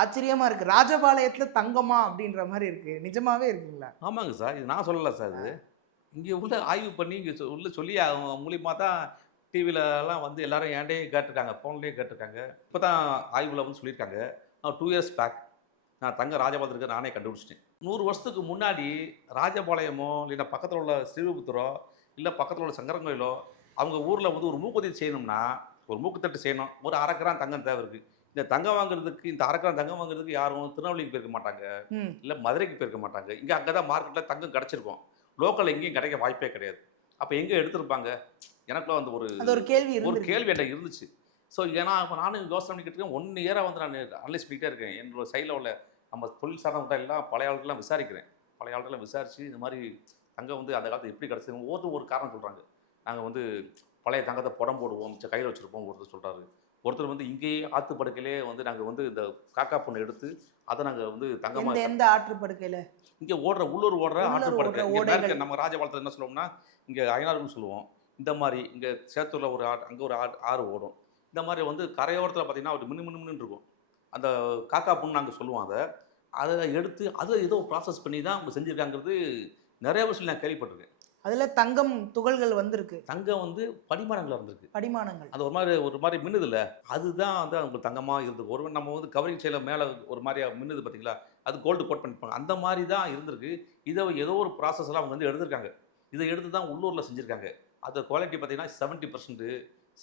ஆச்சரியமா இருக்கு. ராஜபாளையத்துல தங்கமா அப்படின்ற மாதிரி இருக்கு. நிஜமாவே இருக்குங்களா? ஆமாங்க சார். இது நான் சொல்லலை சார் இது. இங்கே உள்ள ஆய்வு பண்ணி இங்கே உள்ள சொல்லி அவங்க மூலியமாக தான் டிவிலலாம் வந்து எல்லாரும் ஏன்டே கேட்டிருக்காங்க. ஃபோன்லேயே கேட்டிருக்காங்க. இப்போ தான் ஆய்வில் வந்து சொல்லியிருக்காங்க டூ இயர்ஸ் பேக் நான் தங்க ராஜபாளையத்துக்கு நானே கண்டுபிடிச்சிட்டேன். நூறு வருஷத்துக்கு முன்னாடி ராஜபாளையமோ இல்லைன்னா பக்கத்தில் உள்ள ஸ்ரீவிபுத்தரோ இல்லை பக்கத்தில் உள்ள சங்கரங்கோயிலோ அவங்க ஊரில் வந்து ஒரு மூக்குத்தி செய்யணும்னா ஒரு மூக்குத்தட்டு செய்யணும். ஒரு அரை கிராம் தங்கம் தேவை இருக்குது இந்த தங்கம் வாங்குறதுக்கு இந்த அரை கிராம் தங்கம் வாங்குறதுக்கு யாரும் திருநெல்வேலிக்கு போயிருக்க மாட்டாங்க. இல்லை மதுரைக்கு போயிருக்க மாட்டாங்க. இங்கே அங்கே தான் மார்க்கெட்டில் தங்கம் கிடச்சிருக்கும். லோக்கல் எங்கேயும் கிடைக்க வாய்ப்பே கிடையாது. அப்போ எங்கே எடுத்திருப்பாங்க? எனக்குள்ள வந்து ஒரு ஒரு கேள்வி ஒரு கேள்வி என்கிட்ட இருந்துச்சு. ஸோ ஏன்னா அப்போ நானும் யோசனை பண்ணிக்கிட்டு இருக்கேன். ஒன் இயராக வந்து நான் அனலைஸ் பண்ணிக்கிட்டே இருக்கேன். என்னோட சைடில் உள்ள நம்ம தொழில் சார்ந்தவங்க எல்லாம் பழைய ஆளுக்கெல்லாம் விசாரிக்கிறேன். பழைய ஆளுக்கெல்லாம் விசாரித்து இந்த மாதிரி தங்கம் வந்து அந்த காலத்தில் எப்படி கிடச்சது ஒவ்வொருத்தரும் ஒரு காரணம் சொல்கிறாங்க நாங்கள் வந்து பழைய தங்கத்தை புடம் போடுவோம் கையில் வச்சுருப்போம் ஒருத்தர் சொல்கிறாரு ஒருத்தர் வந்து இங்கேயே ஆற்று படுக்கையிலே வந்து நாங்கள் வந்து இந்த காக்கா பொண்ணு எடுத்து அதை நாங்கள் வந்து தங்கமாக எந்த ஆற்று படுக்கையில? இங்கே ஓடுற உள்ளூர் ஓடுற ஆற்று படுக்கை. ஓடுற இங்க ஓடைகள். மேற்க நம்ம ராஜபாளத்தில் என்ன சொல்லுவோம்னா இங்கே அயனாருன்னு சொல்லுவோம். இந்த மாதிரி இங்கே சேத்தூரில் ஒரு ஆறு அங்கே ஒரு ஆறு ஆறு ஓடும். இந்த மாதிரி வந்து கரையோரத்தில் பார்த்தீங்கன்னா ஒரு மினு மினு மினுன்னு இருக்கும். அந்த காக்கா புண்ணு நாங்கள் சொல்லுவோம் அதை. அதை எடுத்து அதை ஏதோ ப்ராசஸ் பண்ணி தான் அவங்க செஞ்சுருக்காங்கிறது நிறைய விஷயம் நான் கேள்விப்பட்டிருக்கேன். அதுல தங்கம் துகள்கள் வந்திருக்கு. தங்கம் வந்து படிமானங்கள் இருந்திருக்கு படிமானங்கள். அது ஒரு மாதிரி ஒரு மாதிரி மின்னுதுல்ல. அதுதான் வந்து அவங்களுக்கு தங்கமாக இருந்தது. ஒரு நம்ம வந்து கவரிங் சைடில் மேலே ஒரு மாதிரியா மின்னுது பார்த்தீங்களா அது கோல்டு கோட் பண்ணிப்பாங்க அந்த மாதிரி தான் இருந்திருக்கு. இதை ஏதோ ஒரு ப்ராசஸ்லாம் அவங்க வந்து எடுத்திருக்காங்க. இதை எடுத்து தான் உள்ளூரில் செஞ்சுருக்காங்க. அது குவாலிட்டி பார்த்தீங்கன்னா seventy percent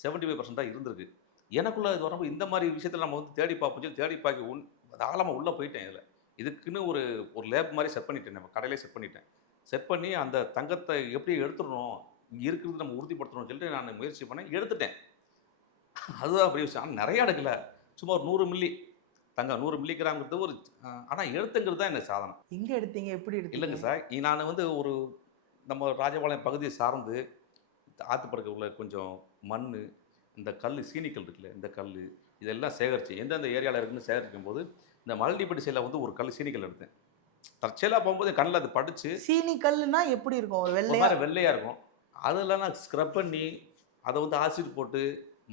seventy five percent தான் இருந்திருக்கு. எனக்குள்ள இது வரும்போது இந்த மாதிரி விஷயத்தில் நம்ம வந்து தேடி பார்ப்போம். சொல்லி தேடி பார்க்க உன் ஆழமாக உள்ளே போயிட்டேன் இதில். இதுக்குன்னு ஒரு ஒரு லேப் மாதிரி செட் பண்ணிட்டேன். நம்ம கடையிலே செட் பண்ணிட்டேன். செட் பண்ணி அந்த தங்கத்தை எப்படி எடுத்துடணும் இங்கே இருக்கிறது நம்ம உறுதிப்படுத்தணும்னு சொல்லிட்டு நான் முயற்சி பண்ணேன் எடுத்துட்டேன். அதுதான் பெரிய விஷயம். ஆனால் நிறைய எடுக்கல. சும்மா ஒரு நூறு மில்லி. தங்கம் நூறு மில்லி கிராம்ங்கிறது ஒரு ஆனால் எடுத்துங்கிறது தான் எனக்கு சாதனம். எங்க எடுத்தீங்க எப்படி எடுத்தீங்க? இல்லைங்க சார். நான் வந்து ஒரு நம்ம ராஜபாளையம் பகுதியை சார்ந்து ஆற்றுப்படுக்க உள்ள கொஞ்சம் மண் இந்த கல் சீனிக்கல் இருக்குல்ல இந்த கல் இதெல்லாம் சேகரித்து எந்தெந்த ஏரியாவில் இருக்குன்னு சேகரிக்கும் போது இந்த மல்டிப்பட்டி சைடில் வந்து ஒரு கல் சீனிக்கல் எடுத்தேன். தற்செயலாக போகும்போது கண்ணில் அது படித்து சீனி கல்லுனா எப்படி இருக்கும்? ஒரு வெள்ளையா மாதிரி வெள்ளையாக இருக்கும். அதெல்லாம் நான் ஸ்க்ரப் பண்ணி அதை வந்து ஆசிட் போட்டு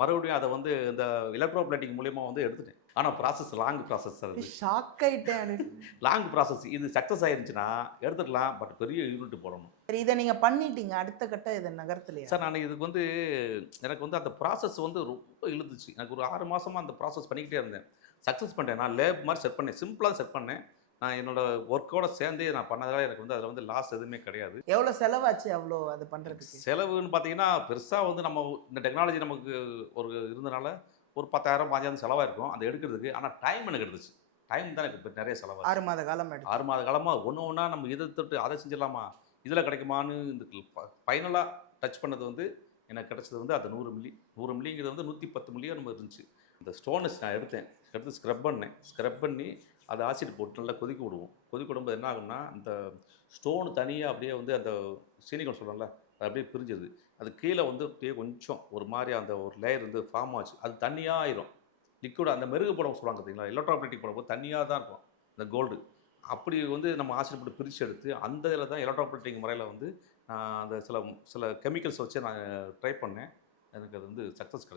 மறுபடியும் அதை வந்து இந்த எலக்ட்ரோபிளேட்டிங் மூலியமா வந்து எடுத்துட்டேன். ஆனால் ப்ராசஸ் லாங் ப்ராசஸ் அது. ஷாக் ஆயிட்டேன் லாங் ப்ராசஸ் இது சக்ஸஸ் ஆயிருந்துச்சுன்னா எடுத்துக்கலாம் பட் பெரிய யூனிட் போடணும். சரி இதை நீங்க பண்ணிட்டீங்க. அடுத்த கட்ட இதை நகர்த்தலையா? சார் நான் இதுக்கு வந்து எனக்கு வந்து அந்த ப்ராசஸ் வந்து ரொம்ப இழுத்துச்சு. எனக்கு ஒரு ஆறு மாசமா அந்த ப்ராசஸ் பண்ணிக்கிட்டே இருந்தேன். சக்ஸஸ் பண்ணிட்டேன். நான் லேப் மாதிரி செட் பண்ணேன். சிம்பிளாக செட் பண்ணேன். நான் என்னோட ஒர்க்கோட சேர்ந்தே நான் பண்ணதால எனக்கு வந்து அதில் வந்து லாஸ் எதுவுமே கிடையாது. எவ்வளவு செலவாச்சு அவ்வளோ அது பண்றதுக்கு? செலவுன்னு பார்த்தீங்கன்னா பெருசாக வந்து நம்ம இந்த டெக்னாலஜி நமக்கு ஒரு இருந்தனால ஒரு பத்தாயிரம் பாஞ்சாயிரம் செலவாக இருக்கும் அந்த எடுக்கிறதுக்கு. ஆனால் டைம் எனக்கு எடுத்துச்சு. டைம் தான் எனக்கு இப்ப நிறைய செலவாக ஆறு மாத காலம் ஆறு மாத காலமாக ஒன்று ஒன்றா நம்ம இதை தொட்டு அதை செஞ்சிடலாமா? இதில் கிடைக்குமான்னு இந்த ஃபைனலாக டச் பண்ணது வந்து எனக்கு கிடைச்சது வந்து அது நூறு மில்லி நூறு மில்லிங்கிறது வந்து நூற்றி பத்து மில்லியோ நம்ம இருந்துச்சு. இந்த ஸ்டோனஸ் நான் எடுத்தேன். எடுத்து ஸ்க்ரப் பண்ணேன். ஸ்க்ரப் பண்ணி அதை ஆசிட் போட்டு நல்லா கொதிக்க விடுவோம். கொதிக்க விடும்போது என்ன ஆகும்னா அந்த ஸ்டோன் தனியாக அப்படியே வந்து அந்த சீனிகம் சொல்கிறோம்ல அது அப்படியே பிரிஞ்சது அது கீழே வந்து அப்படியே கொஞ்சம் ஒரு மாதிரி அந்த ஒரு லேயர் வந்து ஃபார்ம் ஆச்சு. அது தண்ணியாக ஆயிரும். லிக்விட் அந்த மெருகு படம் சொல்லுவாங்க பார்த்தீங்களா? எலக்ட்ரோப்ளேட்டிக் போடும்போது தண்ணியாக தான் இருக்கும். இந்த கோல்டு அப்படி வந்து நம்ம ஆசிட் போட்டு பிரித்து எடுத்து அந்த இதில் தான் எலக்ட்ரோப்ளேட்டிங் முறையில் வந்து நான் அந்த சில சில கெமிக்கல்ஸ் வச்சு நான் ட்ரை பண்ணேன். எனக்கு அது வந்து சக்ஸஸ் கிடச்சி